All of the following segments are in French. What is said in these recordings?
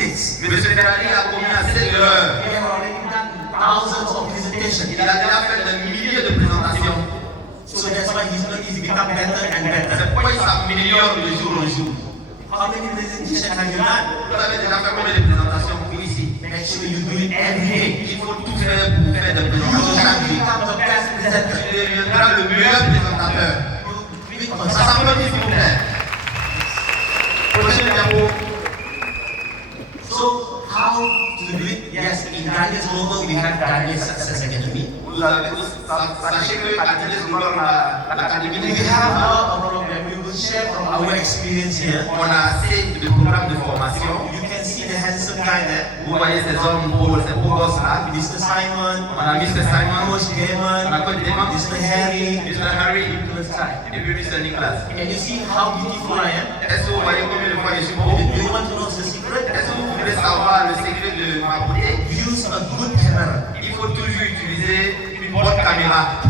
states. Monsieur Ferrari a commis assez d'erreurs. He has already done thousands of presentations. Il a déjà fait des milliers de présentations. So that's why he's become better and better. C'est pourquoi il s'améliore de jour en jour. How many presentations have you done? Vous avez déjà fait combien de présentations pour ici? Make sure you do it every day. Il faut tout faire pour faire des You présentations chaque will jour. become the best presenter. Tu deviendras le meilleur présentateur. Ça s'applaudit s'il vous plaît. Prochaine diapo. So how to do it? Yes, in Daniel's Global we have Daniel Success Academy. Vous avez tous, sachez que à Daniel Global, l'académie We de have a lot of programs. We will share from our experience here. on a assez de programmes de formation. You can see the handsome guy there, Vous voyez ces hommes beaux, ces beaux gosses là. Mr. Simon, On a Mr. Simon, Coach on a Damon, Coach Damon, Mr. Harry, Mr. Harry Nicholas Ty. et puis Mr. Nicolas. Can you see how beautiful I am? Est-ce que vous voyez combien de fois je suis beau? Do you want to know the secret? Est-ce que vous voulez savoir le secret de ma beauté? Use a good camera. Il faut toujours utiliser une bonne caméra.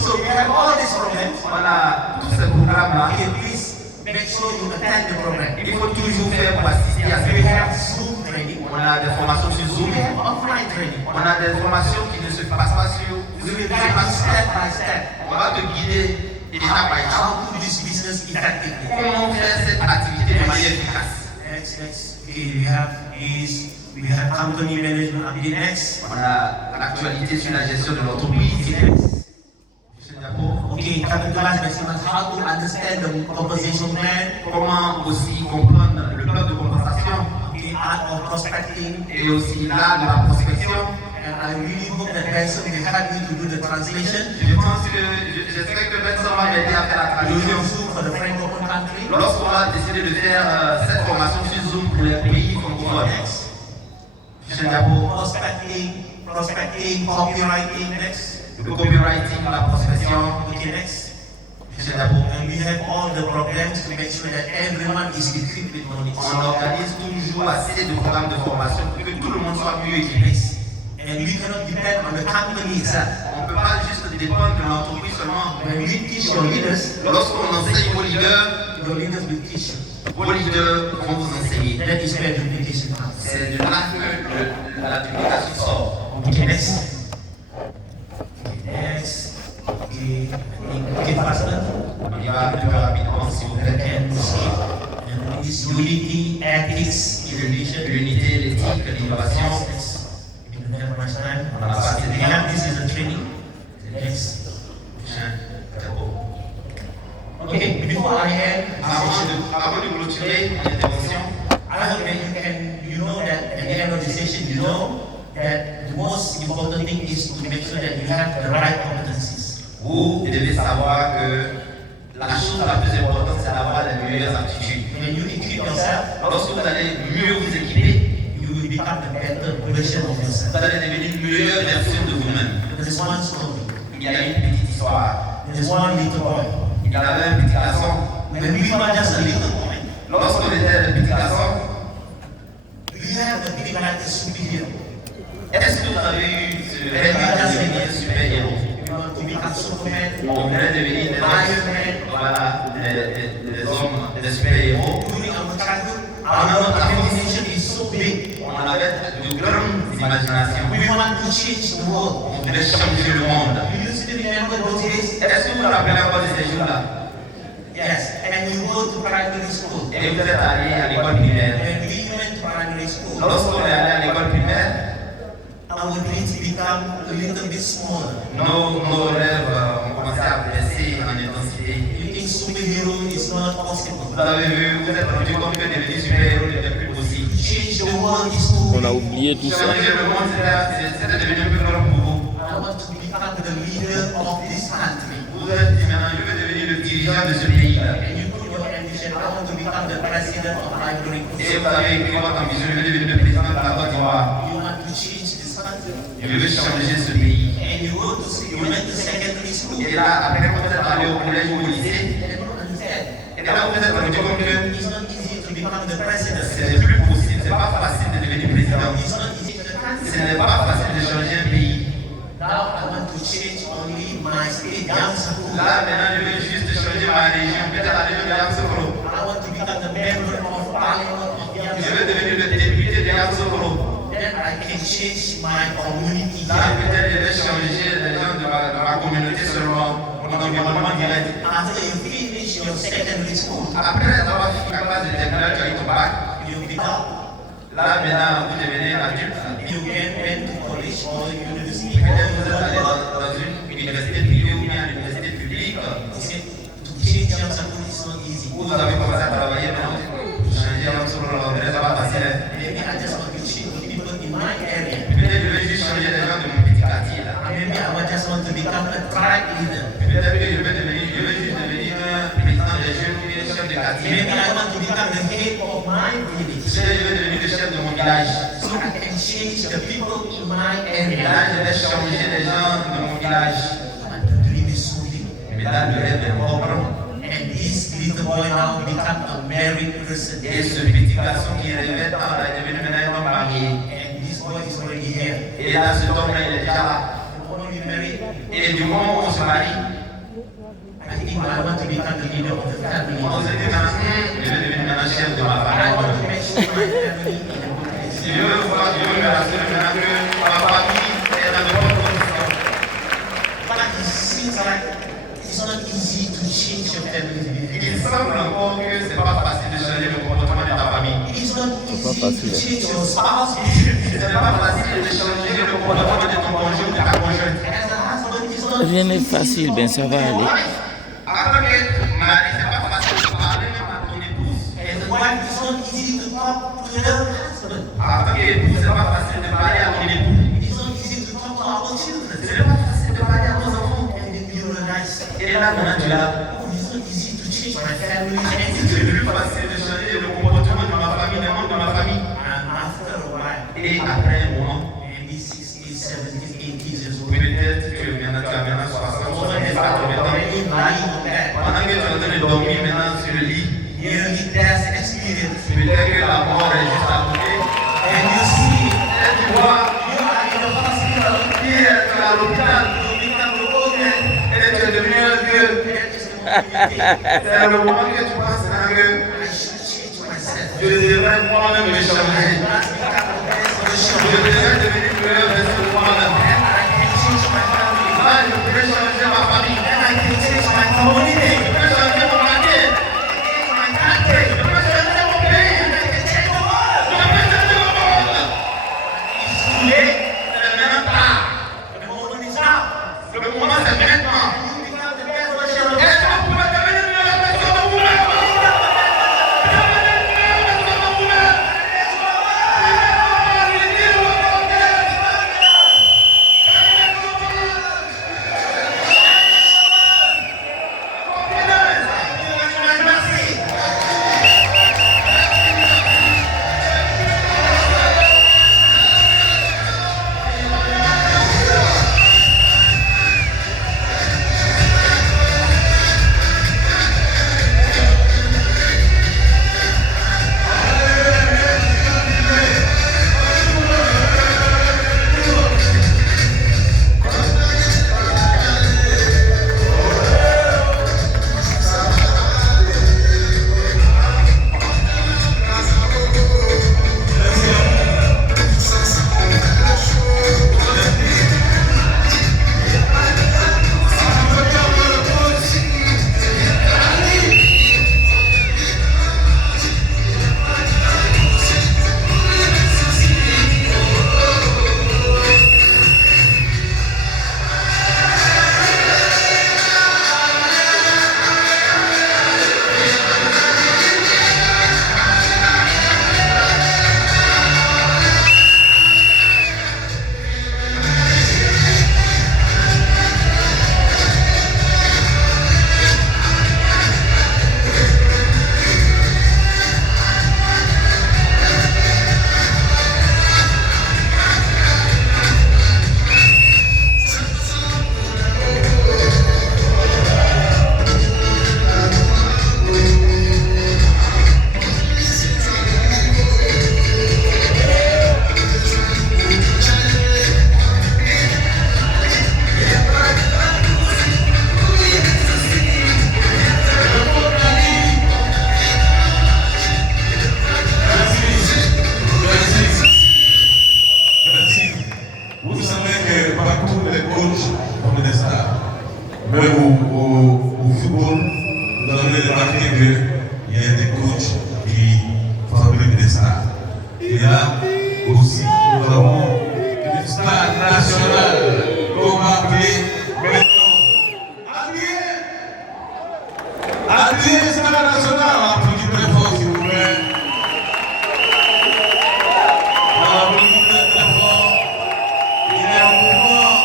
So we have all these programs. On a tous ces programmes-là. Okay, please make sure you attend the program. Il faut toujours faire pour assister à We ces have programmes. Zoom training. On a des formations sur Zoom. We have offline training. On a des formations qui ne se passent pas sur We will guide you step by step On va te guider étape par étape. how to do this business effectively. Comment faire cette activité de manière efficace. Next. Okay, we have company management update next. On a l'actualité sur la gestion de l'entreprise. Next. Prochaine diapo. Okay, coming to last next month, how to understand the compensation plan. Comment aussi comprendre le plan de compensation Okay, art of prospecting. et aussi l'art de la prospection. And I really hope that Benson will help me to do the translation. Je pense que j'espère que Benson va m'aider à faire la Using traduction. Zoom for the francophone country. Lorsqu'on va décider de faire cette formation sur Zoom pour les pays francophones. Next. Prochaine diapo. Prospecting, copywriting. Next. Le copywriting, la prospection. Okay, next. Prochaine diapo. And we have all the programs to make sure that everyone is equipped with knowledge. On organise toujours assez de programmes de formation pour que tout le monde soit mieux équipé. And we cannot depend on the company itself. On ne peut pas juste dépendre de l'entreprise seulement. When we teach your leaders Lorsqu'on enseigne vos leaders will teach you. vont vous enseigner. That is where duplication comes. C'est de là que la duplication sort. Okay, next. Okay, next. Okay, faster. On y va plus rapidement s'il vous plaît. And skip. And this unity, ethics, innovation. L'unité, l'éthique, l'innovation. We don't have much time. On a pas assez de We temps. have this is a training. Next. Okay, before I end, Avant de clôturer mon intervention, I hope that you know that at the end of the session, you know that the most important thing is to make sure that you have the right competencies. vous devez savoir que la chose la plus importante, c'est d'avoir les meilleures aptitudes. When you equip yourself, Lorsque vous allez mieux vous équiper, you will become the better version of yourself. vous allez devenir une meilleure version de vous-même. There's one story. Il y a une petite histoire. There's one little boy. Il y avait un petit garçon. When we were just a little boy, Lorsqu'on était le petit garçon, do you have the feeling like a superhero? est-ce que vous avez eu ce rêve de devenir super-héros? You want to become Superman, On voulait devenir Iron Man. voilà, des hommes, des super-héros. During our childhood, our imagination is so big. On avait de grandes imaginations. We want to change the world. On voulait changer le monde. Do you still remember those days? Est-ce que vous vous rappelez encore de ces jours-là? Yes, and you go to primary school. Et vous êtes allé à l'école primaire. When we went to primary school, Lorsqu'on est allé à l'école primaire, our dreams become a little bit smaller. nos rêves ont commencé à baisser en intensité. You think superhero is not possible. Vous avez vu, vous êtes rendu compte que devenir super-héros n'était plus possible. Change the world is too On a big. oublié tout ça. Changer le monde, c'était devenu un peu grand pour vous. I want to become the leader of this country. Vous vous êtes dit maintenant, je veux devenir le dirigeant de ce pays-là. And you put your ambition, I want to become the president of Ivory Et Coast. vous avez écrit votre ambition, je veux devenir le président de la Côte d'Ivoire. You want to change this country. Je veux changer ce pays. And you go to you went to secondary school. Et là, après, quand vous êtes allé au collège ou au lycée, And you understand. et là, vous vous êtes rendu compte que It's not easy to become the president. ce n'est plus possible, c'est pas facile de devenir président. It's not easy to the Ce country. n'est pas facile de changer un pays. Now I want to change only my state, Yamoussoukro. Là, maintenant, je veux juste changer ma région, peut-être la région de Yamoussoukro. I want to become the member of parliament I can change my community Là, here. peut-être, je vais changer les gens de ma communauté sur mon environnement direct. After you finish your secondary school, Après avoir fini la classe de terminale, tu as eu ton bac. you become, Là, maintenant, vous devenez un adulte. you went to college or university. Peut-être vous êtes allé dans une université privée ou bien une université publique. He said, to change your school is not easy. Vous avez commencé à travailler, maintenant, changer un sur l'endroit, ça va passer. Maybe I just want to change the people in my area. Peut-être je vais juste changer les gens de mon petit quartier là. Maybe I just want to become a tribe leader. Peut-être que je vais juste devenir un président des jeunes ou bien chef de quartier. Maybe I want to become the head of my village. Peut-être je vais devenir le chef de mon village. So I can change the people in my Et area. là, je vais changer les gens de mon village. But the dream is so big. Mais là, le rêve est encore grand. And this little boy now become a married person. Et ce petit garçon qui rêvait tant là est devenu maintenant un homme marié. And this boy is already here. Et là, cet homme-là, il est déjà là. The moment we married, Et du moment où on se marie, I think I want to become the leader of the family. on se dit maintenant, je vais devenir maintenant chef de ma I want to famille. make sure my family is in a good place. Je veux voir, je veux me rassurer maintenant que ma famille est dans de bonnes conditions. But it seems like it's not easy to change your family behavior. Il semble encore que ce n'est pas facile de changer le comportement de ta famille. It's not easy to facile. change your spouse behavior. Ce n'est pas facile de changer le comportement de ton conjoint ou de ta conjointe. As a husband, it's not Rien n'est facile, ben ça va aller. En tant que mari, ce n'est pas facile de parler même à ton épouse. As a wife, it's not easy to talk to her husband. En tant qu'épouse, ce n'est pas facile de parler à ton époux. It's not easy to talk to our children. Ce n'est pas facile de parler à ton enfant. And then you realize, Et là, maintenant, tu l'as. oh, it's not easy to change my family. C'est plus facile de changer le comportement de ma famille, des membres de ma famille. And after a while, Et après un moment, maybe 60, 70, 80 years old, peut-être que maintenant tu as maintenant 60, woman is 64 ans. already lying on bed. Pendant que tu es en train de dormir maintenant sur le lit, Nearly death experience. peut-être que la mort est juste à côté. And you see, Et tu vois, you are in the hospital. qui est à l'hôpital You become the old man. et tu es devenu un vieux. That is the moment you think, C'est le moment que tu penses maintenant que I should change myself. je devrais moi-même me changer. I must become the best Je version. devrais devenir meilleur version de moi-même. Then I can change my family. Là, je pourrais changer ma famille. Then I can change my community. Je peux changer mon quartier. Change my country. Je peux changer mon pays. And I can change the world. Je peux changer le monde. It's too late. C'est maintenant tard. The moment is now. Le moment, c'est maintenant. And you become the best version of Est-ce que yourself. vous pouvez devenir meilleur version de vous-même? Devenez meilleure version de vous-même. là. Aussi, nous avons une star nationale qu'on va appeler Adrien, star nationale, on applaudit très fort s'il vous plaît. On applaudit très fort. Il est en mouvement.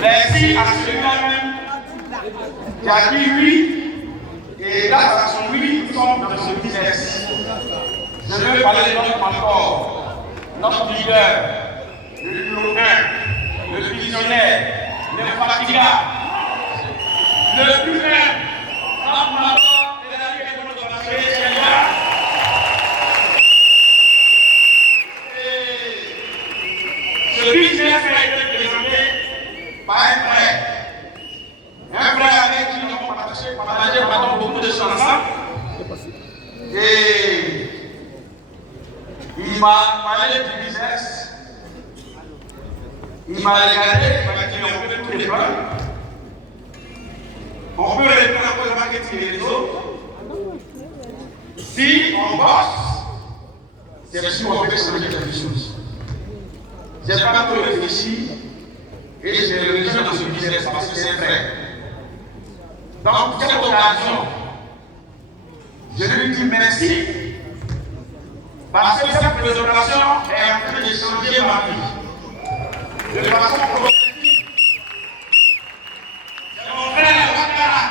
Merci à celui-là même qui a dit oui, et grâce à son oui, nous sommes dans ce business. Je veux parler de notre mentor, notre leader, le numéro 1, le visionnaire, l'infatigable, le plus même, notre mentor et la vie de notre nationalité, c'est là. Ce business a été présenté par un frère. Un frère avec qui nous avons partagé beaucoup de choses ensemble. Et il m'a parlé du business. Il m'a regardé, il m'a dit on peut tous les plans. On peut répondre pour le marketing et les autres. Si on bosse, c'est si on peut changer quelque chose. Je n'ai pas trop réfléchi et je l'ai rejoint dans ce business parce que c'est vrai. Donc, pour cette occasion, je lui dis merci parce que cette présentation est en train de changer ma vie de façon progressive. C'est mon frère Ouattara.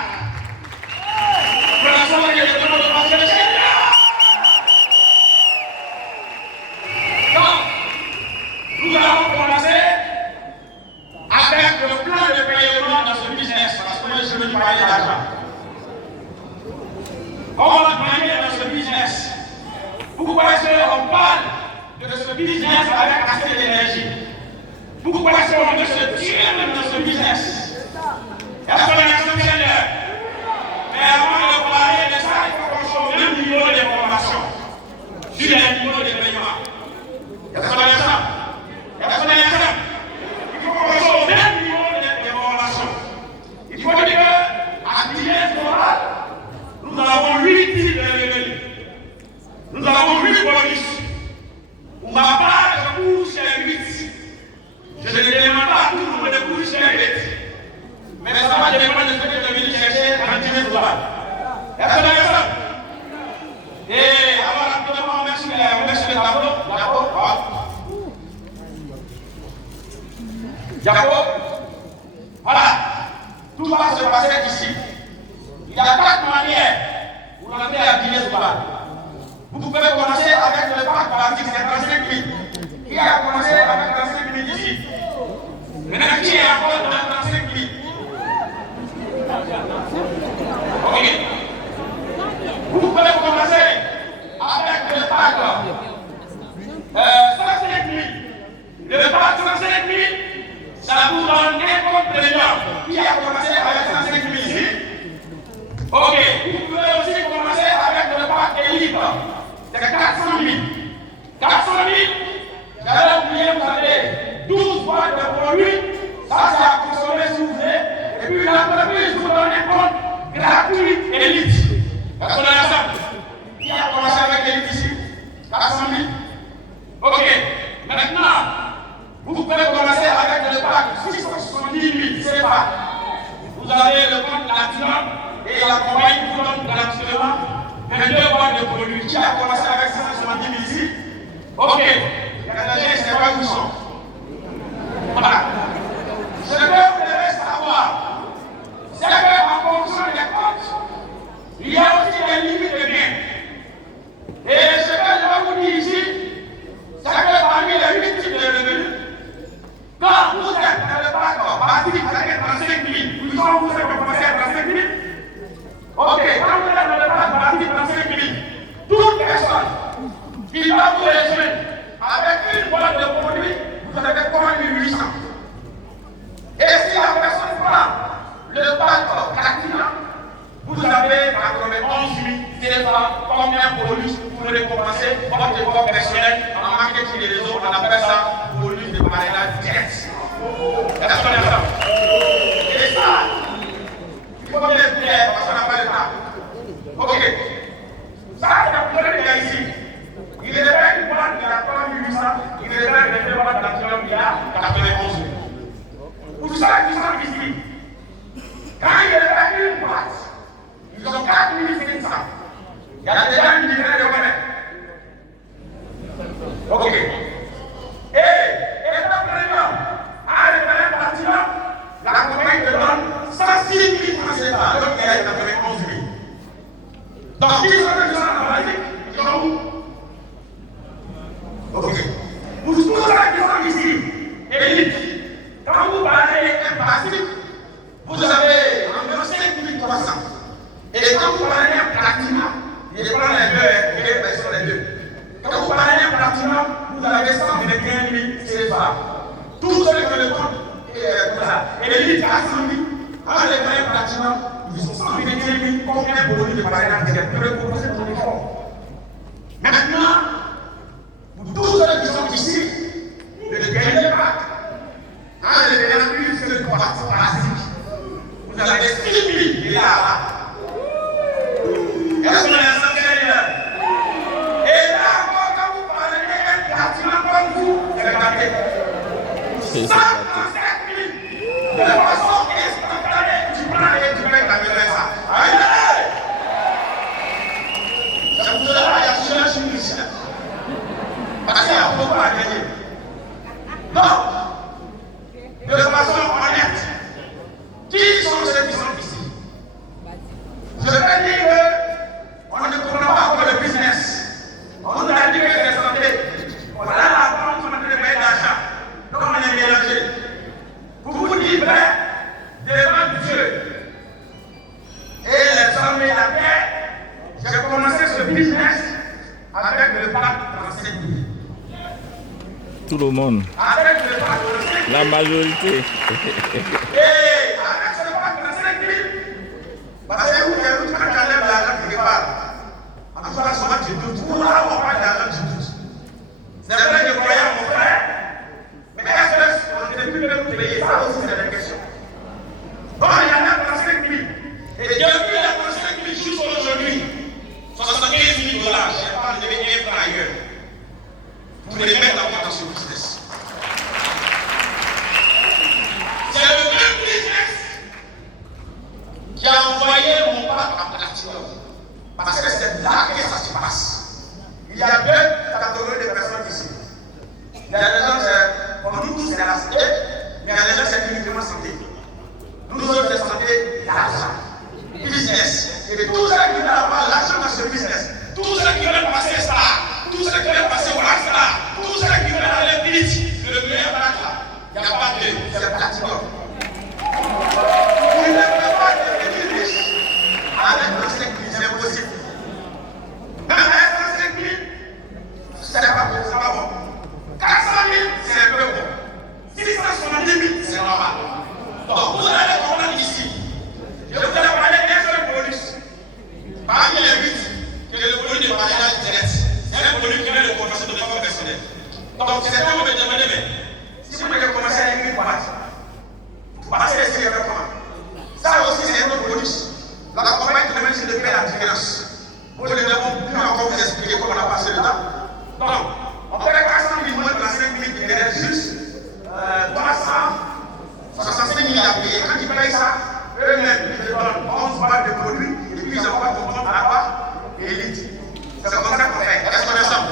Présentation que je demande de passer chez nous avons commencé avec le plan de paiement dans ce business, parce que moi je veux parler d'argent. On va gagner dans ce business. Pourquoi est-ce qu'on parle de ce business avec assez d'énergie? Pourquoi est-ce qu'on veut se tirer même dans ce business? Est-ce qu'on est en Seigneur? Mais avant de parler de ça, il faut qu'on soit au même niveau d'information sur les niveaux de paiement. Est-ce qu'on est ensemble? Il faut qu'on soit au même niveau d'information. Il faut dire qu'à Guinée Moral, nous avons 8 types de revenus. Nous avons 8 bonus. Pour ma part, je couche les 8. Je ne demande pas à tout le monde de coucher les 8. Mais ça va dépendre de ce que je vais chercher à Guinée Moral. Est-ce qu'on est ensemble? Et alors, rapidement, on met sur les tableaux. D'accord? Jacob, voilà, tout va se passer ici. Il y a 4 manières pour entrer à Guinée-Soubal. Vous pouvez commencer avec le parc basique, c'est 35 000. Qui a commencé avec 35 000 ici? Maintenant, qui est encore dans 35 000? Ok. Vous pouvez commencer avec le parc 105 000. Le parc 105 000. Ça vous donne un compte preneur qui a commencé avec 105 000 ici. Ok, vous pouvez aussi commencer avec le parc élite. C'est 400 000. 400 000, j'avais oublié, vous avez 12 boîtes de produits Ça, c'est à consommer si vous voulez. Et puis l'entreprise vous donne un compte gratuit élite. Est-ce qu'on a ça? Qui a commencé avec l'élite ici? 400 000. Ok. Maintenant, vous pouvez commencer avec le pack 670 000. C'est pas. Vous avez le compte Platinum et la compagnie vous donne gratuitement 22 boîtes de produits. Qui a commencé avec 670 000 ici? Ok. Regardez, c'est pas où ils sont. Voilà. Ce que vous devez savoir, c'est qu'en fonction des comptes, il y a aussi des limites de biens. Et ce que je vais vous dire ici, c'est que parmi les 8 types de revenus, quand vous êtes dans le pack basique avec 35 000, vous êtes commencé à 35 000. Ok, quand vous êtes dans le pack basique 35 000, toute personne qui va vous rejoindre avec une boîte de produits, vous avez 3 800. Et si la personne prend le pack Platinum, vous avez 91 000. C'est pas combien bonus pour récompenser votre effort personnel en marketing des réseaux. On appelle ça bonus de parrainage direct. Est-ce qu'on a ça? Et ça, il faut bien être clair parce qu'on n'a pas le temps. Ok. Ça, c'est le problème ici. Il est pas une boîte qui a 3800, il est pas une boîte d'Action qui a 91 000. Pour ça, ils sont ici. Quand il est pas une boîte, ils ont 4 500. Il y a déjà une différence de monnaie. Ok. Et étape première, à l'événement Platinum, la compagnie te donne 106 000 francs CFA. Donc il y a 91 000. Donc qui sont les gens en basique? Ils sont où? Ok. Pour tous ceux qui sont ici, élite, quand vous parlez un basique, vous avez environ 5 300. Et quand vous parlez un Platinum, il prend les deux, il est sur les deux. Quand vous parlez d'un Platinum, vous avez 121 000 CFA. Tous ceux qui le comptent, et l'élite 400 000, quand les vrais Platinum, ils sont 121 000, combien pour bonus de parrainage direct? Vous pouvez proposer pour l'effort. Maintenant, pour tous ceux qui sont ici, le dernier pack, en devenant une seule boîte basique, vous avez 6 000 là. Est-ce qu'on a ensemble? Et là encore, quand vous parlez d'un Platinum comme vous, c'est gâté. 137 000 de façon instantanée, tu prends et tu mets la maison ça. Allez! C'est pour cela qu'il y a sur ici. Parce qu'il y a beaucoup à gagner. Donc, de façon honnête, qui sont ceux qui sont ici? Je vais dire que on ne comprend pas encore le business. On nous a dit que c'est santé. Voilà la banque, on a de payer d'argent. Donc on est mélangé. Pour vous dire vrai, devant Dieu et les hommes et la terre, j'ai commencé ce business avec le pack 35 000. Tout le monde. Avec le pack 35 000. La majorité. Et avec ce pack 35 000, parce que vous, quand tu enlèves l'argent quelque part, en tout cas, souvent tu doutes. Pour là, on parle d'argent, tu doutes. C'est vrai que je croyais à mon frère, mais est-ce qu'on ne peut plus payer? Ça aussi, c'est la question. Bon, il y en a 35 000. Et depuis les 35 000 jusqu'à aujourd'hui, 75 000 $, je n'ai pas levé un franc ailleurs. Pour les mettre en compte dans ce business. C'est le même business qui a envoyé mon pack en Platinum. Parce que c'est là que ça se passe. Il y a deux catégories de personnes ici. Il y a des gens, pour nous tous, c'est la santé, mais il y a des gens, c'est uniquement santé. Nous autres, c'est santé, l'argent, business. Et tous ceux qui veulent avoir l'argent dans ce business, tous ceux qui veulent passer star, tous ceux qui veulent passer au star, tous ceux qui veulent aller vite, le meilleur pack là, il n'y a pas de, c'est Platinum. Vous ne pouvez pas devenir riche avec 35 000, c'est impossible. Même avec 35 000, c'est pas bon. 400 000, c'est un peu bon. 670 000, c'est normal. Donc vous allez comprendre ici. Je vous ai parlé d'un seul bonus. Parmi les 8, que le bonus de parrainage direct. C'est un bonus qui vient de compenser de façon personnelle. Donc c'est ça que vous me demandez, mais si vous voulez commencer avec une boîte, payent ça, eux-mêmes, ils te donnent 11 balles de produits, et puis ils envoient ton compte à quoi? Élite. C'est comme ça qu'on fait. Est-ce qu'on est ensemble?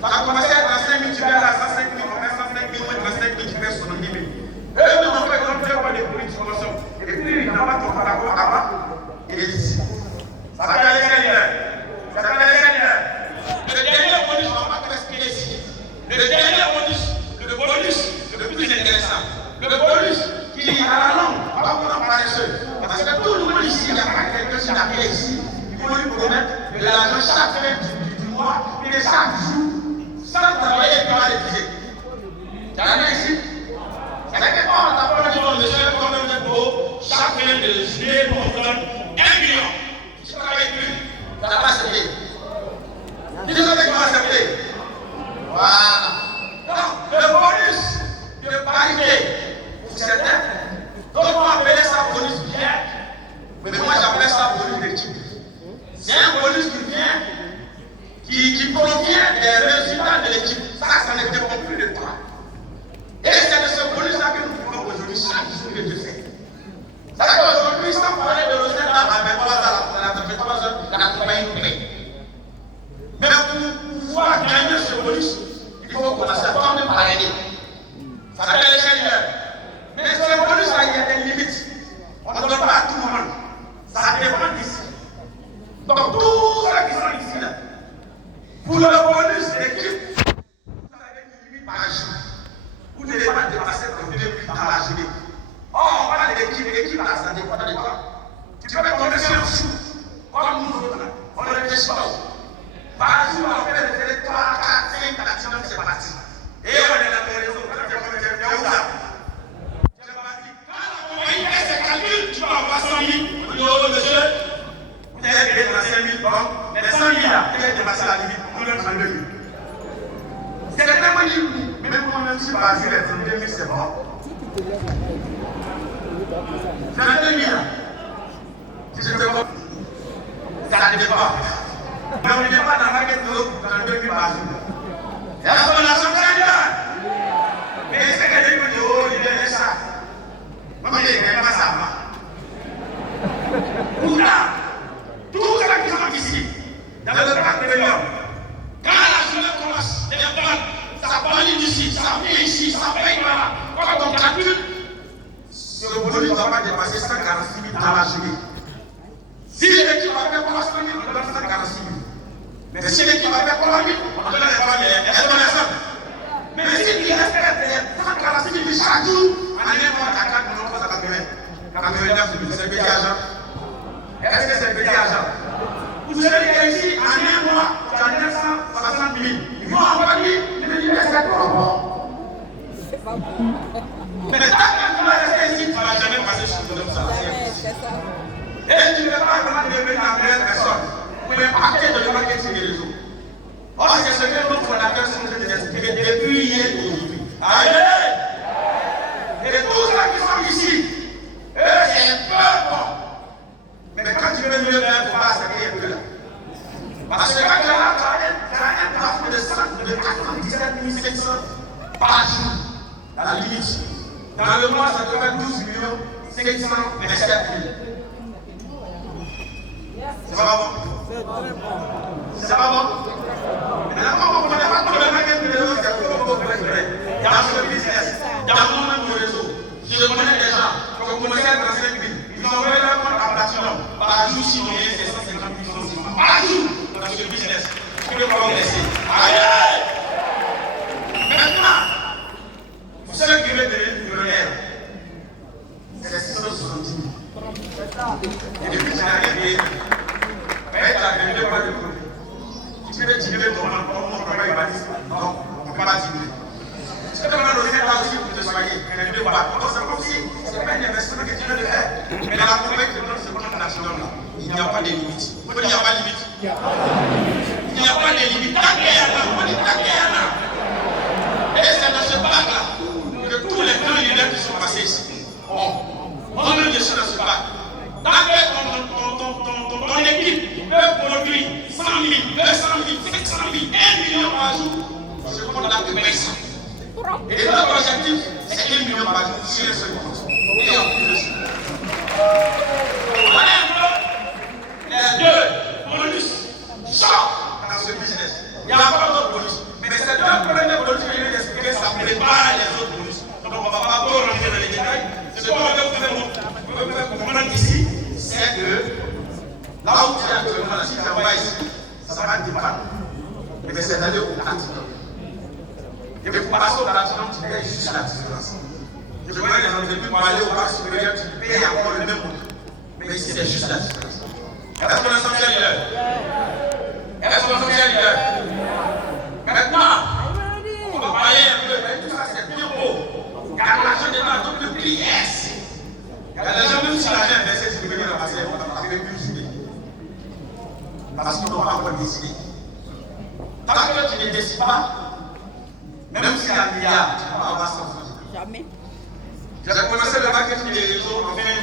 Ça a commencé à 35 000, tu perds là, 105 000, on fait 105 000, moins 35 000, tu perds 70 000. Eux-mêmes, en fait, ils ont très des produits de consommation. Et puis, ils envoient ton compte à quoi? À quoi? Élite. Ça s'appelle les gagnants. Ça s'appelle les gagnants. Le dernier bonus, on va pas te expliquer ici. Le dernier bonus, le bonus le plus intéressant. Le bonus qui, à la longue, va vous en parler seul. Parce que tout le monde ici, il n'y a pas quelqu'un qui n'a rien ici. Il faut lui promettre de l'argent chaque fin du mois, et de chaque jour, sans travailler, il va l'étudier. Tu as rien ici? Ça fait que quand on t'a pas dit, monsieur, comme vous êtes beau, chaque fin de juillet, on vous donne 1 million. Je ne travaille plus. Ça n'a pas servi. Dis le mec comment ça fait. Voilà. Donc, le bonus de parité, pour certains, d'autres vont appeler ça bonus bien, mais moi j'appelle ça bonus d'équipe. C'est un bonus qui vient, qui provient des résultats de l'équipe. Ça ne dépend plus de toi. Et c'est de ce bonus-là que nous pouvons aujourd'hui chaque jour que Dieu fait. C'est-à-dire qu'aujourd'hui, sans parler de recette, la compagnie nous paye. Mais pour pouvoir gagner ce bonus, il faut commencer à prendre par l'année. Ça s'appelle l'échelle. Mais ce bonus-là, il y a des limites. On ne donne pas à tout le monde. Ça dépend d'ici. Donc, tous ceux qui sont ici, là, pour le bonus d'équipe, vous avez une limite par jour. Vous ne devez pas dépasser vos 2 minutes dans la journée. Or, on parle d'équipe, l'équipe là, ça dépend de toi. Tu peux tomber sur un chou, comme nous autres, là. On ne réfléchit pas. Par jour, on fait les 3, 4, 5 actions, c'est parti. Et on est dans les réseaux. Quand tu es où ça? Tu es parti. Quand la compagnie fait ses calculs, tu vas avoir 100 000. On dit, oh monsieur, vous avez payé 35 000. Bon, les 100 000 là, vous avez dépassé la limite. Vous donne 32 000. C'est tellement limite. Même moi-même, si par jour, les 32 000, c'est bon. 32 000 là. Si je te vois, ça ne dépend. Mais on n'est pas dans la quête de l'eau pour 32 000 par jour. Et la fondation crédiale. Mais c'est que les gens disent, oh, il est ça. Moi, je ne gagne pas ça. Pour là, tous ceux qui sont ici, dans le parc de l'homme, quand la journée commence, les balles, ça paye d'ici, ça vient ici, ça paye là. Quand on calcule, le bonus ne va pas dépasser 146 000 dans la journée. Si l'équipe va faire 300 000, on donne 146 000. Mais si l'équipe va faire 3 000, on donne les 3 000. Est-ce qu'on est ensemble? Mais si tu restes 146 000 chaque jour, en un mois, tu as 4 millions, ça va faire 89 000. C'est petit argent. Est-ce que c'est petit argent? Vous savez qu'ici, en un mois, tu as 960 000. Ils vont envoyer, ils me disent, c'est trop bon. Mais tant que tu vas rester ici, tu ne vas jamais passer sur le ça. Et tu ne vas pas vraiment devenir la meilleure personne pour impacter dans le marketing des réseaux. Or, c'est ce que nos fondateurs sont en train de expliquer depuis hier aujourd'hui. Aïe! Et tous ceux qui sont ici, eux, c'est un peu bon. Mais quand tu veux mieux faire, il faut pas s'appeler un peu là. Parce que quand tu as un plafond de 97 700 par jour, la limite. Dans le mois, ça te fait 12 727 000. C'est pas bon? C'est pas bon? Maintenant, on ne connaît pas tout le marketing de réseau, c'est trop beau pour être vrai. Dans ce business, dans mon même réseau, je connais des gens qui ont commencé à 35 000. Ils ont envoyé leur compte en platinum. Par jour, si on est 750 000 par jour dans ce business. Je ne peux pas vous laisser. Aïe! Maintenant, pour ceux qui veulent devenir millionnaires, c'est 670 000. Et depuis que je n'ai rien payé, tu as gagné pas de produit. Tu peux diminuer ton travail, il va dire non, on ne peut pas diminuer. Tu peux demander aux États aussi pour te soigner, mais ne pas. Donc c'est comme si ce n'est pas un investissement que tu veux de faire. Mais dans la compagnie qui te donne ce compte national là, il n'y a pas de limite. Il n'y a pas de limite. Il n'y a pas de limite. Tant qu'il y a là, on dit tant qu'il y a là. Et c'est dans ce bac là que tous les grands leaders qui sont passés ici ont eu des choses dans ce bac. Tant que ton équipe peut produire 100 000, 200 000, 500 000, 1 million par jour, ce compte-là te paye ça. Et notre objectif, c'est 1 million par jour sur ce compte. Et en plus de ça. Les deux bonus sortent dans ce business. Il n'y a pas d'autres bonus. Mais ces deux premiers bonus que je viens d'expliquer, ça prépare les autres bonus. Donc on ne va pas trop rentrer dans les détails. Ce qu'on va faire comprendre ici, c'est que là où tu es actuellement, si tu envoies ici, ça va dépendre. Mais c'est d'aller au platinum. Et pour passer au platinum, tu payes juste la différence. Je vois les entreprises pour aller au bac supérieur, tu payes encore le même montant. Mais ici, c'est juste la différence. Est-ce qu'on est sorti à l'heure? Est-ce qu'on est sorti à l'heure? Maintenant, on va parler un peu, mais tout ça c'est bien beau. Car l'argent n'est pas donc le prix, yes. Il y a des gens, même si l'argent est versé, si vous venez dans la passer, on va plus décider. Parce qu'ils n'ont pas encore décidé. Tant que tu ne décides pas, même s'il y a un milliard, tu ne peux pas avoir 100 francs. Jamais. J'ai commencé le marketing des réseaux en fin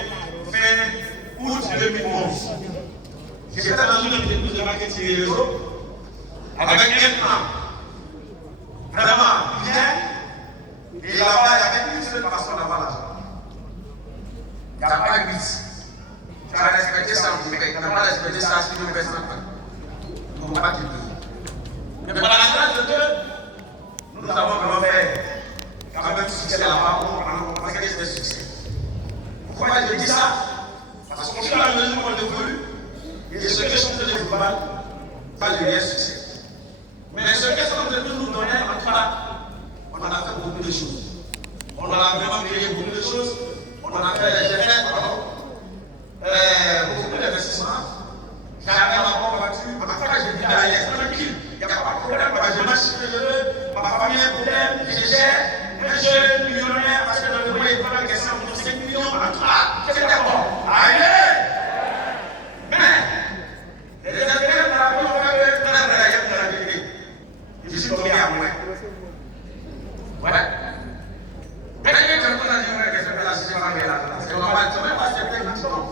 août 2011. J'étais dans une entreprise de marketing des réseaux avec un plan vraiment bien. Et là-bas, il y avait une seule façon d'avoir l'argent. Il n'y a pas de 8. Tu as respecté ça, tu n'as pas respecté ça, si tu ne fais ça. On ne va pas te payer. Mais par la grâce de Dieu, nous avons vraiment fait quand même succès là-bas, on a gagné des succès. Pourquoi je dis ça? Parce qu'au fur et à mesure qu'on évolue, et ce que je suis en train de vous parler, pas de réel succès. Mais ce que sont en train de nous donner, en tout cas, on a fait beaucoup de choses. On a vraiment créé beaucoup de choses. On a fait beaucoup d'investissements. J'avais ma propre voiture. Ma femme, je dis d'ailleurs, tranquille. Il n'y a pas de problème. Je marche ce que je veux. Ma famille a un problème. Je gère. Un jeune millionnaire parce que dans le moyen, il prend la question de 5 millions. En tout cas, c'est d'accord. Allez! Mais, les intérêts de la vie ont fait que dans la vérité, je suis tombé à moins. Voilà. Mais quand on a dit que je fais la situation avec la c'est normal, tu ne peux pas accepter maintenant.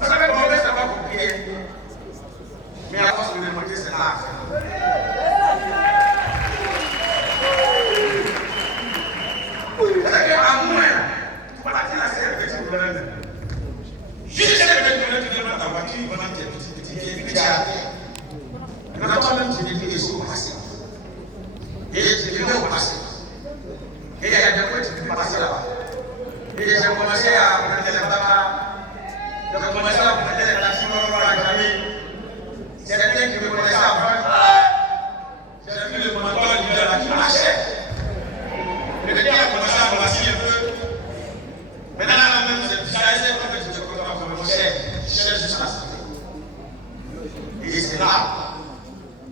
Ça fait mauvais, ça va compliqué. Mais à force de me montrer, c'est là. C'est-à-dire à moins, tu vas partir la série de petits problèmes. Juste les petits problèmes, tu demandes ta voiture, pendant tes petits pieds, puis tu as terre. Maintenant, toi-même, tu dis que les choses au passé. Et tu dis au passé. Et il y a des fois, tu peux passer là-bas. Et j'ai commencé à prendre les tabacs. J'ai commencé à prendre les taxis dans la famille. Certains qui me connaissaient avant, j'ai vu le mentor leader là qui marchait. Le gars a commencé à m'assis un peu. Maintenant, là même, j'ai essayé de faire des choses comme mon cher. Je cherche juste la santé. Et c'est là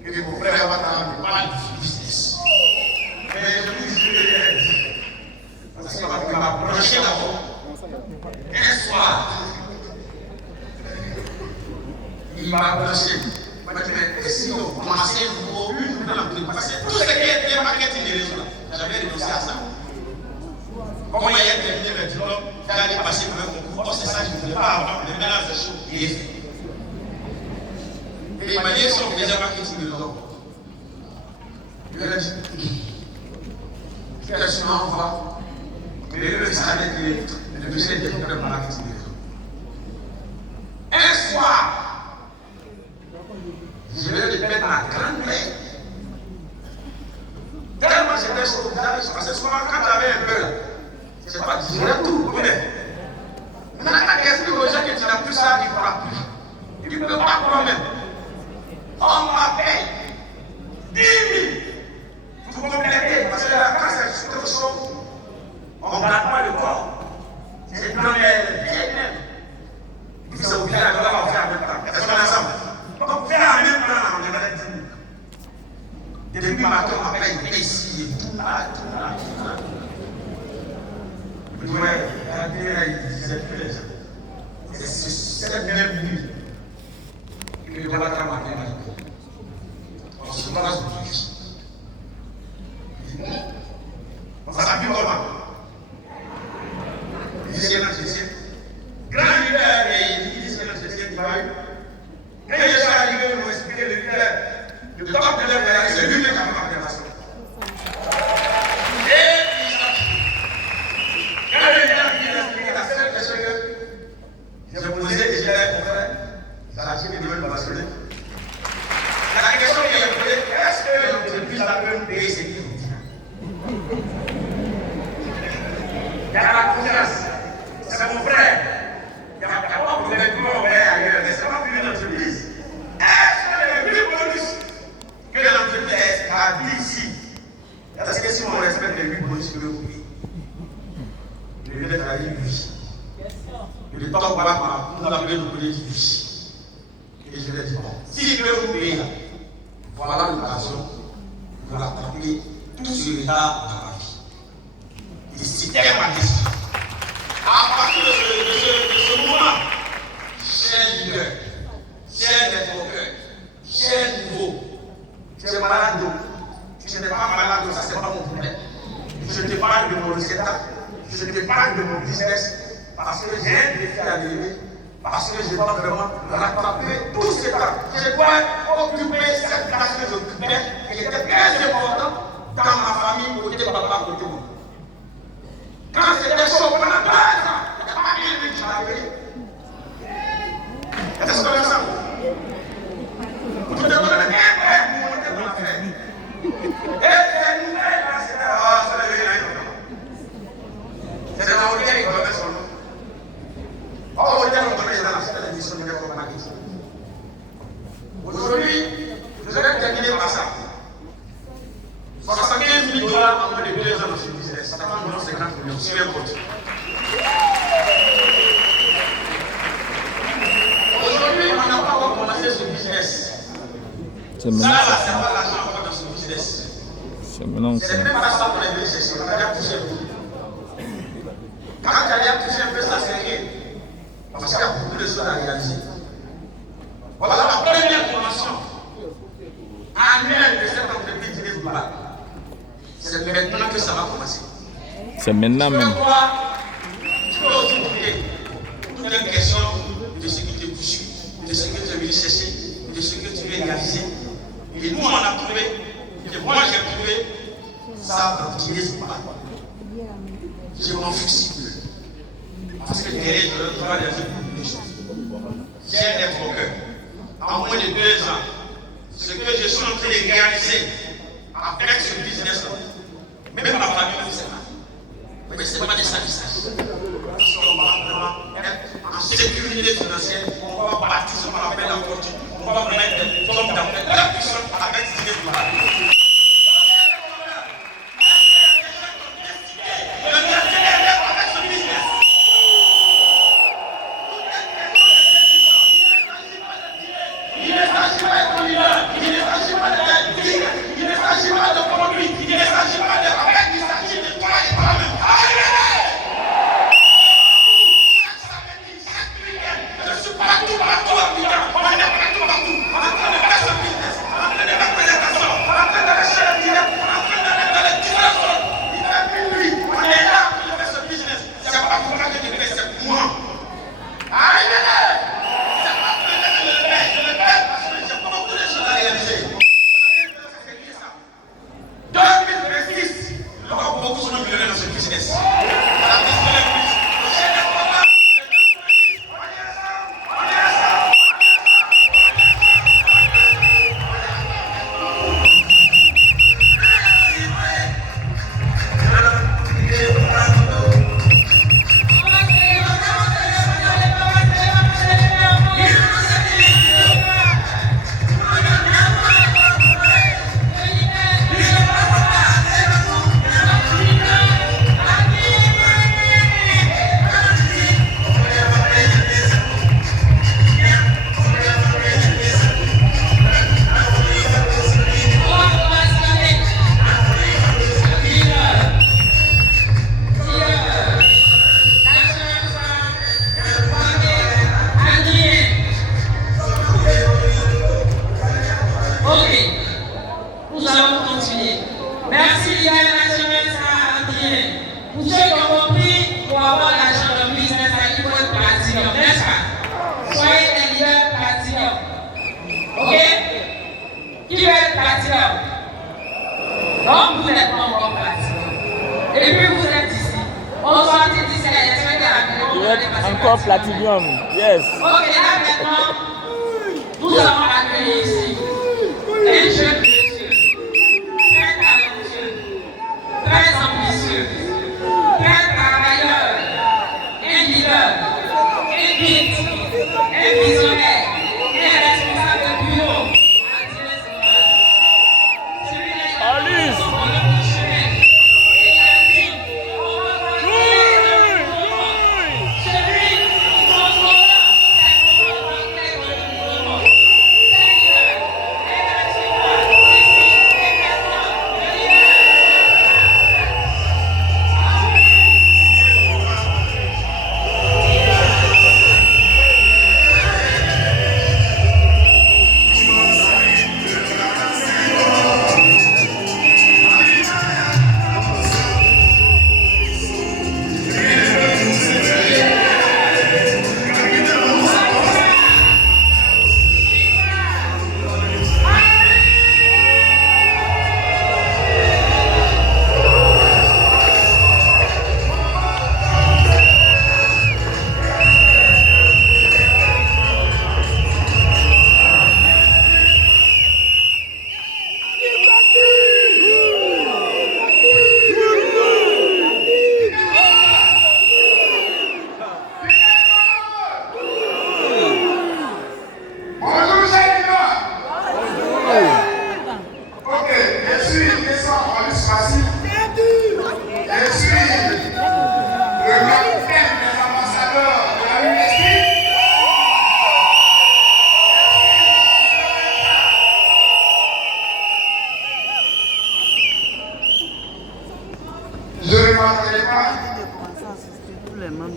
que mon frère va t'amener pas du business. Mais je vous dis, parce qu'il m'a branché d'abord. Un soir, il m'a branché. Il m'a dit, mais si on commençait une nouvelle entreprise, parce que tout ce qui est marketing des réseaux, j'avais renoncé à ça. Comment il y a terminé le diplôme, j'allais passer pour un concours. Oh, c'est ça que je ne voulais pas avoir, mais maintenant c'est chaud. Il est fait. Et il m'a dit, si on faisait marketing des réseaux, je lui ai dit, on va. Mais le savait que le monsieur était pour le marketing des réseaux. Un soir, je vais le mettre à la grande main. Tellement j'étais sur le visage, parce que souvent quand j'avais un peu là, c'est pas je dirais tout. Maintenant, quand il explique aux gens que tu n'as plus ça, il ne fera plus. Il ne peut pas croire même. On m'appelle 10 000. Vous comprenez? Parce que là, quand c'est trop chaud, on ne garde pas le corps. C'est dans les même. Et puis ça vous vient à faire en même temps. Est-ce qu'on est ensemble? Donc faire en même temps, on demandait 10 000. Et depuis matin, on m'appelle ici, tout là. Vous voyez, il disait plus les gens. C'est cette même nuit que le combattant m'a appelé. On se passe de vie. On s'appuie comment? Il dit c'est notre chrétien. Grand leader, il dit c'est notre chrétien qui va eu. Quand je suis arrivé, ils m'ont expliqué le leader. Le top de leur leader, c'est lui-même qui a fait la façon. Et il s'appuie. Quand le leader vient expliquer la seule question que a la confiance. C'est mon frère. Il n'y a pas de problème pour ailleurs. Mais c'est pas plus une entreprise. Est-ce que les plus bonus que l'entreprise a dit ici? Parce que si on respecte les 8 bonus que vous payez, je vais travailler une vie. Je ne tombe pas pour appeler le police de vie. Et je vais dire, bon, si je veux vous payer, voilà l'occasion pour rattraper tout ce retard dans ma vie. Et c'était ma question. À partir de ce moment, cher leader, cher networker, cher nouveau, tu es malade d'eau. Tu n'es pas malade, ça c'est pas mon problème. Je te parle de mon résultat, je te parle de mon business, parce que j'ai un défi à relever, parce que je dois vraiment rattraper tout ce temps. Je dois occuper cette place que j'occupais, qui était très importante dans ma famille, côté papa, côté moi. Quand c'était chaud, pendant 2 ans, il n'y a pas rien qui m'a appelé. Est-ce que vous ça? Vous devez donner un vrai pour monter mon affaire. Et c'est une nouvelle, c'est c'est la hôtel qui va mettre son nom. Or, hôtel, on connaît dans la salle de l'émission de l'économie. Aujourd'hui, je vais terminer par ça. 75 000 $ en moins de 2 ans dans ce business. Ça va nous donner 50 millions. C'est bien compte. Aujourd'hui, on n'a pas encore commencé ce business. Ça, là, c'est pas l'argent qu'on va dans ce business. C'est même pas ça qu'on est venu chercher. On a déjà touché un peu. Quand tu as déjà touché un peu, ça c'est rien. Parce qu'il y a beaucoup de choses à réaliser. Voilà la première convention annuelle de cette entreprise Guinness Global. C'est maintenant que ça va commencer. C'est maintenant même. Tu peux aussi trouver toute une question de ce qui te poursuit, de ce que tu es venu chercher, de ce que tu veux réaliser. Et nous, on a trouvé, et moi j'ai trouvé ça dans Guinness Global. Je m'en fiche plus. Parce que derrière, je dois réaliser beaucoup de choses. J'ai un networker. En moins de 2 ans, ce que je suis en train de réaliser avec ce business-là, même ma famille ne sait pas. Mais ce n'est pas des sacrifices. Parce qu'on va vraiment être en sécurité financière, on va bâtir ce qu'on appelle la fortune, on va mettre des sommes d'affaires très puissantes avec ce Guinness Global. Donc vous n'êtes pas encore parti. Et puis vous êtes ici. On sortit d'ici, il y a encore platinum. Yes. Ok, là maintenant, nous avons accueilli ici un jeune monsieur, très talentueux, très ambitieux, très travailleur.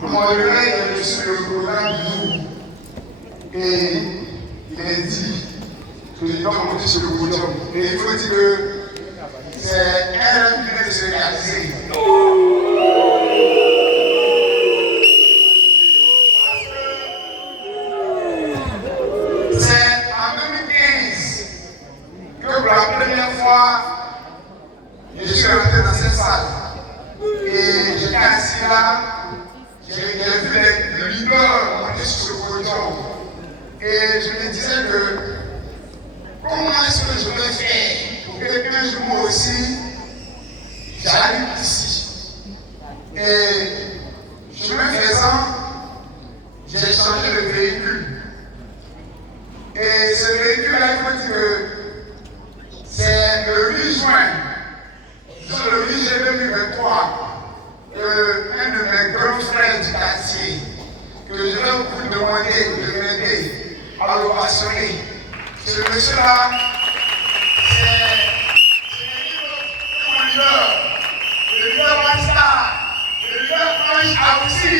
mon réveil est sur le programme du jour. Et il est dit que je dois monter sur le podium. Et il faut dire que c'est un rêve qui vient de se réaliser. C'est en 2015 que pour la première fois, je suis rentré dans cette salle. Et j'étais assis là, j'ai vu les leaders monter sur le podium. Et je me disais que comment est-ce que je vais faire pour que un jour moi aussi j'arrive ici. Et chemin faisant, j'ai changé de véhicule. Et ce véhicule-là, il faut dire que c'est le 8 juin, le 8 juillet 2023, un de mes grands frères du quartier, que je vais vous demander de m'aider à le passionner. Ce monsieur-là, c'est mon leader, le leader One Star, le leader Ange Aoussi.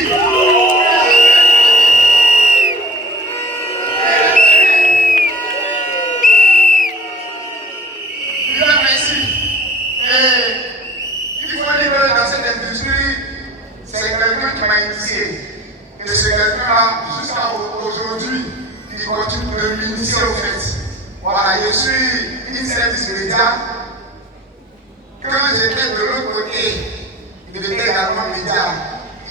Merci. Et il faut dire que dans cette industrie, c'est quelqu'un qui m'a initié. Et ce quelqu'un-là, jusqu'à aujourd'hui, il continue de m'initier au fait. Voilà, je suis une service média. Quand j'étais de l'autre côté, il était également média.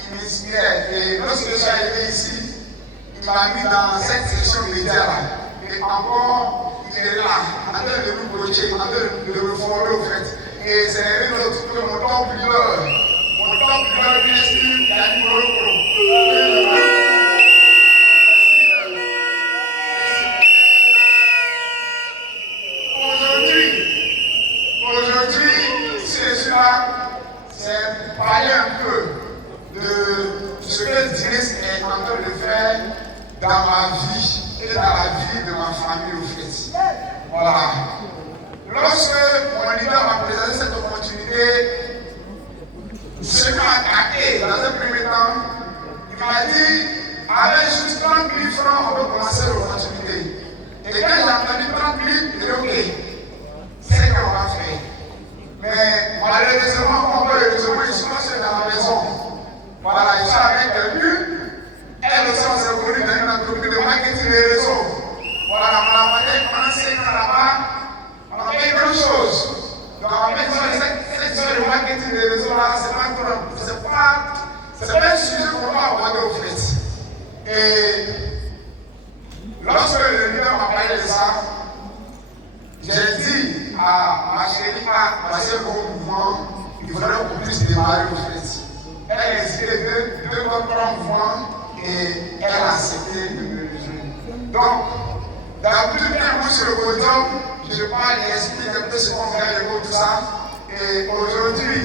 Il m'inspirait. Et lorsque je suis arrivé ici, il m'a mis dans cette section média-là. Et encore, il est là, en train de nous coacher, en train de me former au fait. Et c'est un autre que mon top leader qui estime Yannick Morocco. Aujourd'hui, si je suis là, c'est parler un peu de ce que Dinis est en train de faire dans ma vie et dans la vie de ma famille au fait. Voilà. Lorsque mon leader m'a présenté cette opportunité, je m'a attaqué dans un premier temps. Il m'a dit, avec juste 30 000 francs, on peut commencer l'opportunité. Et quand j'ai entendu 30 000, j'ai dit ok, c'est ce qu'on va faire. Mais malheureusement, on peut le raisonner, je suis pas seul dans la maison. Voilà, je suis avec quelqu'un. Elle aussi, on s'est connus dans une entreprise de marketing et réseau. Voilà, on a commencé là-bas. On a fait grand chose. Donc, en fait, cette histoire de marketing des réseaux là, c'est pas un sujet qu'on va aborder au fait. Et lorsque le leader m'a parlé de ça, j'ai dit à ma chérie, ma sœur au mouvement, il faudrait qu'on puisse démarrer au fait. Elle a inscrit deux grands mouvements et elle a accepté de me rejoindre. Donc, dans plus de 15 mois sur le podium, je parle et explique un peu ce qu'on fait, tout ça. Et aujourd'hui,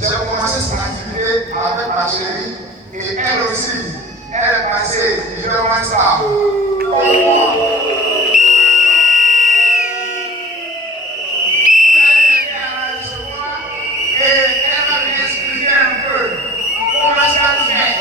j'ai commencé son activité avec ma chérie. Et elle aussi, elle est passée leader One Star. Et elle va lui expliquer un peu comment ça se fait.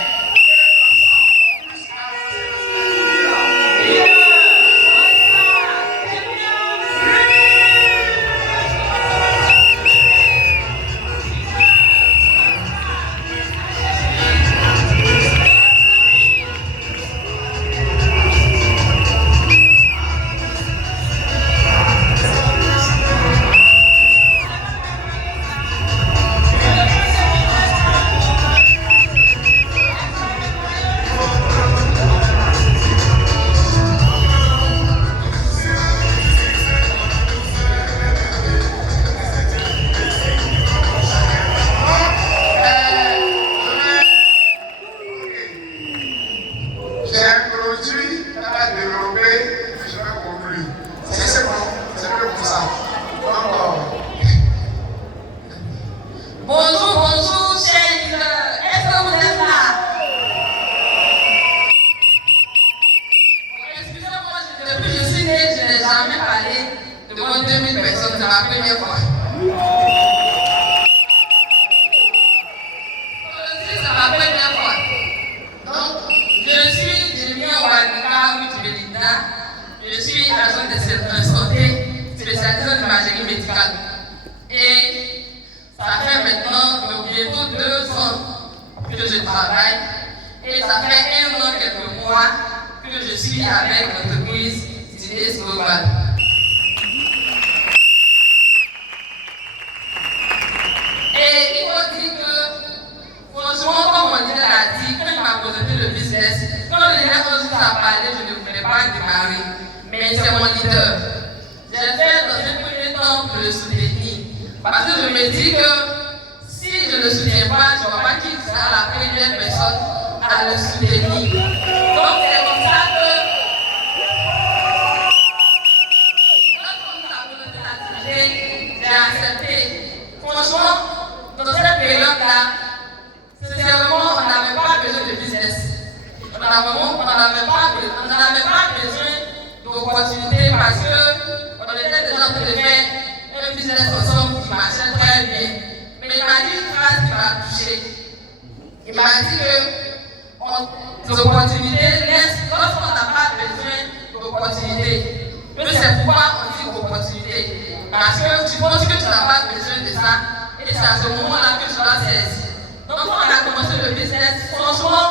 devant 2000 personnes, c'est la première fois. Donc, je suis Jemia Wadika Witibedita. Je suis agent de santé spécialisé en imagerie médicale. Et ça fait maintenant bientôt 2 ans que je travaille. Et ça fait 1 an, quelques mois que je suis avec l'entreprise Dines Global. Et il faut dire que, franchement, comme mon leader l'a dit, quand il m'a présenté le business, quand le leader commence à parler, je ne voulais pas démarrer. Mais c'est mon leader. J'ai fait dans un premier temps pour le soutenir. Parce que je me dis que si je ne le soutiens pas, je ne vois pas qui sera la première personne à le soutenir. Donc c'est comme ça que, quand on nous a présenté l'activité, j'ai accepté. Franchement, dans cette période-là, sincèrement, on n'avait pas besoin de business. On n'avait pas besoin d'opportunités parce qu'on était déjà en train de faire un business ensemble qui marchait très bien. Mais il m'a dit une phrase qui m'a touché. Il m'a dit que les opportunités naissent lorsqu'on n'a pas besoin d'opportunités. Mais c'est pourquoi on dit opportunité. Parce que tu penses que tu n'as pas besoin de ça. Et c'est à ce moment-là que tu dois saisir. Donc quand on a commencé le business, franchement,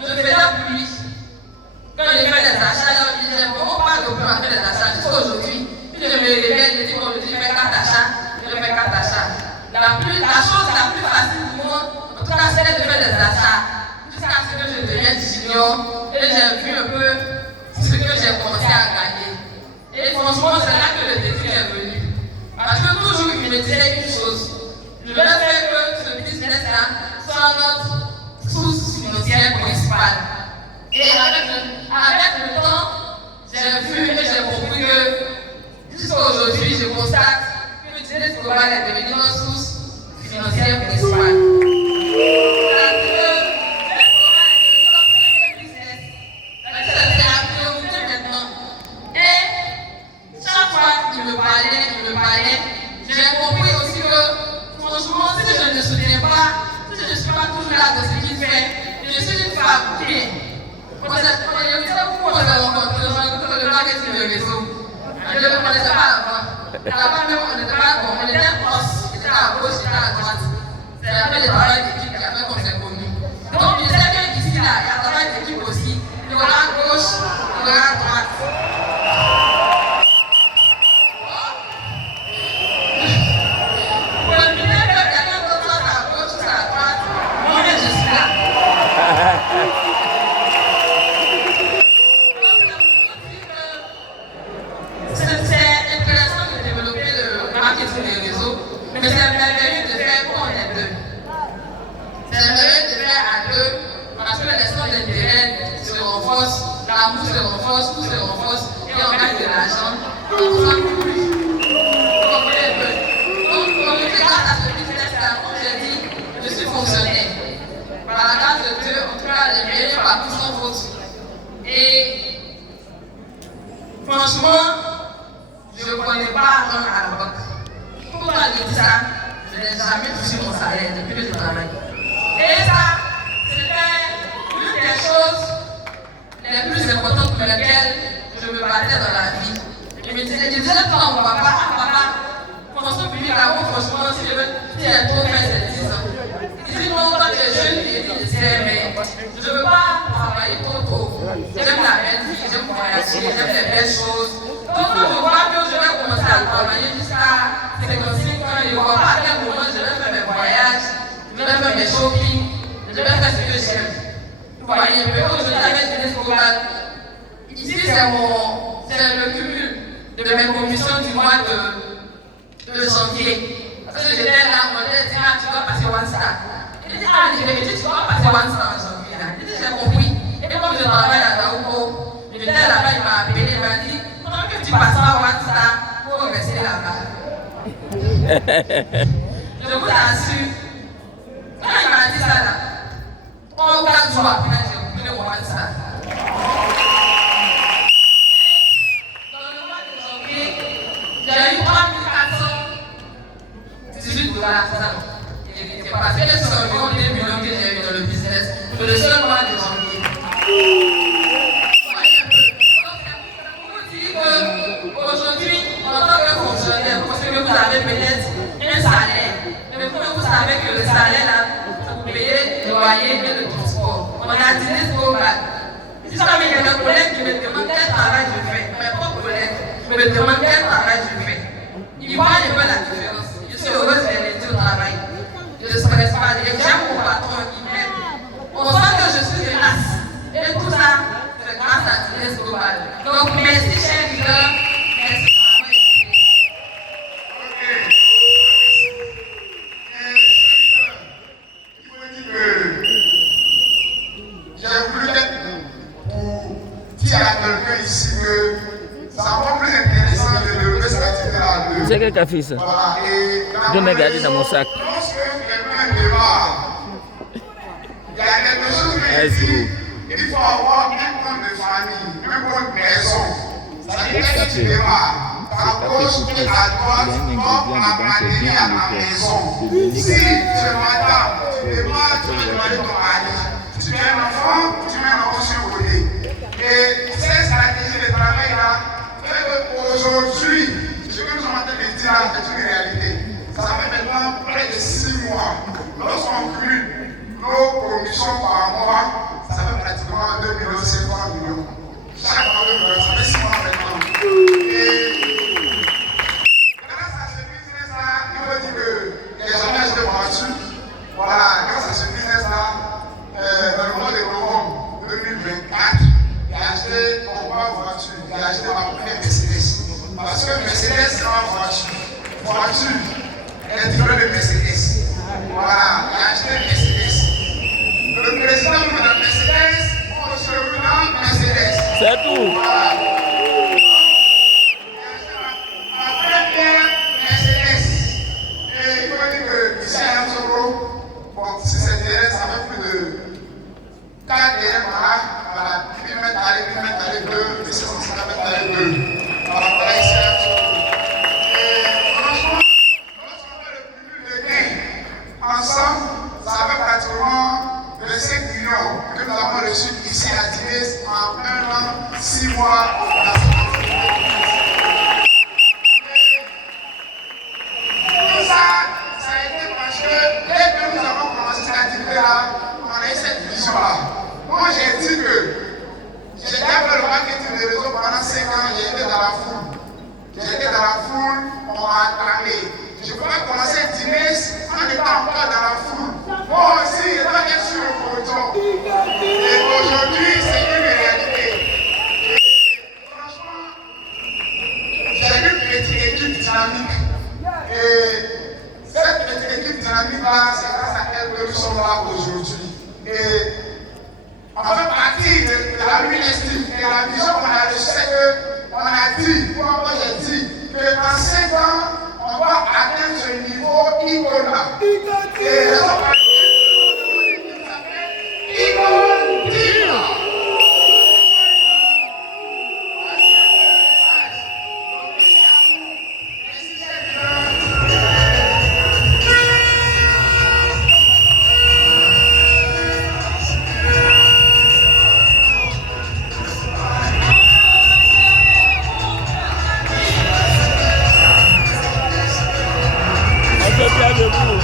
je faisais pour lui. Quand je fais des achats, je disais vraiment pas de faire des achats. Jusqu'à aujourd'hui, puis je me réveille, je dis bon, je fais 4 achats, je fais 4 achats. La chose la plus facile pour moi, en tout cas, c'est de faire des achats. Jusqu'à ce que je devienne junior et j'ai vu un peu ce que j'ai commencé à gagner. Et franchement, c'est là que le déclic est venu. Parce que toujours, il me disait une chose. Je vais faire que ce business-là soit notre source financière principale. Et avec le temps, j'ai vu et j'ai compris que jusqu'à aujourd'hui, je constate que le business global est devenu notre source financière principale. J'ai compris aussi que, franchement, si je ne soutiens pas, si je ne suis pas toujours là dans ce qu'il fait, je suis une femme bien. On s'est rencontrés dans le marketing de réseau. Je ne le connaissais pas avant. Là-bas même, on n'était pas bon. On était proches. J'étais à gauche, j'étais à droite. C'est après le travail d'équipe qui a fait qu'on s'est connus. Donc, je sais qu'ici, là, il y a un travail d'équipe aussi. Il y aura à gauche, il y aura à droite. Mais c'est merveilleux de faire quand on est deux. C'est merveilleux de faire à deux parce que les centres d'intérêt se renforcent, l'amour se renforce, tout se renforce et on gagne de l'argent. On s'en fout plus. Vous comprenez un peu. Donc, grâce à ce business-là, comme j'ai dit, je suis fonctionnaire. Par la grâce de Dieu, en tout cas, les meilleurs parcours sans faute. Et franchement, je ne connais pas un à la banque. Pourquoi je dis ça? Je n'ai jamais touché mon salaire depuis que je travaille. Et ça, c'était l'une des choses les plus importantes pour lesquelles je me battais dans la vie. Je me disais pas à mon papa, François public là, franchement, si j'ai trop fait, c'est 10 ans. Il dit non, quand tu es jeune, il disait, mais je ne veux pas travailler trop tôt. J'aime la belle vie, j'aime voyager, j'aime les belles choses. Donc quand je vois que je vais commencer à travailler jusqu'à 55 ans, je ne vois pas à quel moment je vais faire mes voyages, je vais faire mes shopping, je vais faire ce que j'aime. Vous voyez, mais aujourd'hui avec Dines Global, ici c'est le cumul de mes commissions du mois de janvier. Parce que j'étais là, on m'a dit, ah, tu dois passer One Star. Il dit, ah, tu dois passer One Star en janvier. Il dit, j'ai compris. Et comme je travaille à Daouko, j'étais là-bas, il m'a appelé, il m'a dit, comment que tu passeras One Star pour rester là-bas? Je vous assure, quand il m'a dit ça là, 3 ou 4 jours après, j'ai coupé le One Star. Dans le mois de janvier, j'ai eu 3418 $, c'est ça? Et parce que c'est environ 2 millions que j'ai eu dans le business pour le seul mois de janvier. savez que le salaire là, c'est pour payer le loyer et le transport. On a dîné trop bas. Si jamais il y a un collègue qui me demande quel travail je fais, mes propres collègues me demandent quel travail je fais. Ils voient un peu la différence. Je suis heureuse de les au travail. Je ne stresse pas. J'aime mon patron qui m'aime. On sent que je suis tenace. Et tout ça, c'est grâce à Tinez Global. Donc merci chers leaders. Merci. J'ai voulu être pour dire à quelqu'un ici que c'est encore plus intéressant de développer cette activité-là. C'est quel café ça? Voilà. Et Je vais garder dans mon sac. lorsque quelqu'un démarre, il y a quelque chose que je dis, il faut avoir un compte de famille, un compte maison. C'est-à-dire que tu démarres, ta gauche et à droite vont appartenir à ta maison. Si tu es madame, tu démarres, tu veux demander ton mari. Tu mets un enfant, tu mets un enfant sur le côté. Et cette stratégie de travail-là fait qu'aujourd'hui, ce que nous sommes en train de dire là, c'est une réalité. Ça fait maintenant près de 6 mois. Lorsqu'on cumule nos commissions par mois, ça fait pratiquement 2 millions, 50 millions. Chaque mois, 2 millions, ça fait 6 mois maintenant. Et grâce à ce business-là, il faut dire que les gens achètent des voitures. Voilà, grâce à ce business-là, dans le mois de novembre 2024, j'ai acheté mon voiture, j'ai acheté ma première Mercedes. Parce que Mercedes, c'est ma voiture. Voiture est différente de Mercedes. Voilà, j'ai acheté Mercedes. Le président de la Mercedes, on se retrouve dans Mercedes. C'est tout. Voilà. J'ai acheté ma première Mercedes. Et il faut dire que ici à Yamoussoukro, bon, si c'est direct, ça fait plus de 4 derrière voilà, 8 mètres carrés, 2, 250 mètres carrés, 2. Voilà, ici à Yamoussoukro. Et franchement, lorsqu'on fait le cumul de gains ensemble, ça fait pratiquement 25 millions que nous avons reçus ici à Tinez en 1 an, 6 mois. Tout ça, ça a été parce que dès que nous avons commencé cette activité-là, on a eu cette vision-là. Moi, j'ai dit que j'ai déjà fait le marketing de réseau pendant 5 ans, j'ai été dans la foule. J'ai été dans la foule, on m'a acclamé. Je ne peux pas commencer Tinez en étant encore dans la foule. Moi aussi, je dois être sur le peloton. Et aujourd'hui, c'est une réalité. Et franchement, j'ai une petite équipe dynamique. Et cette petite équipe dynamique-là, c'est grâce à elle que nous sommes là aujourd'hui. Et on fait partie de la luminestive et la vision qu'on a reçue, c'est qu'on a dit, moi j'ai dit, que dans 5 ans, on va atteindre ce niveau Icona. Et raison pour laquelle ça s'appelle Icona. Bien debout.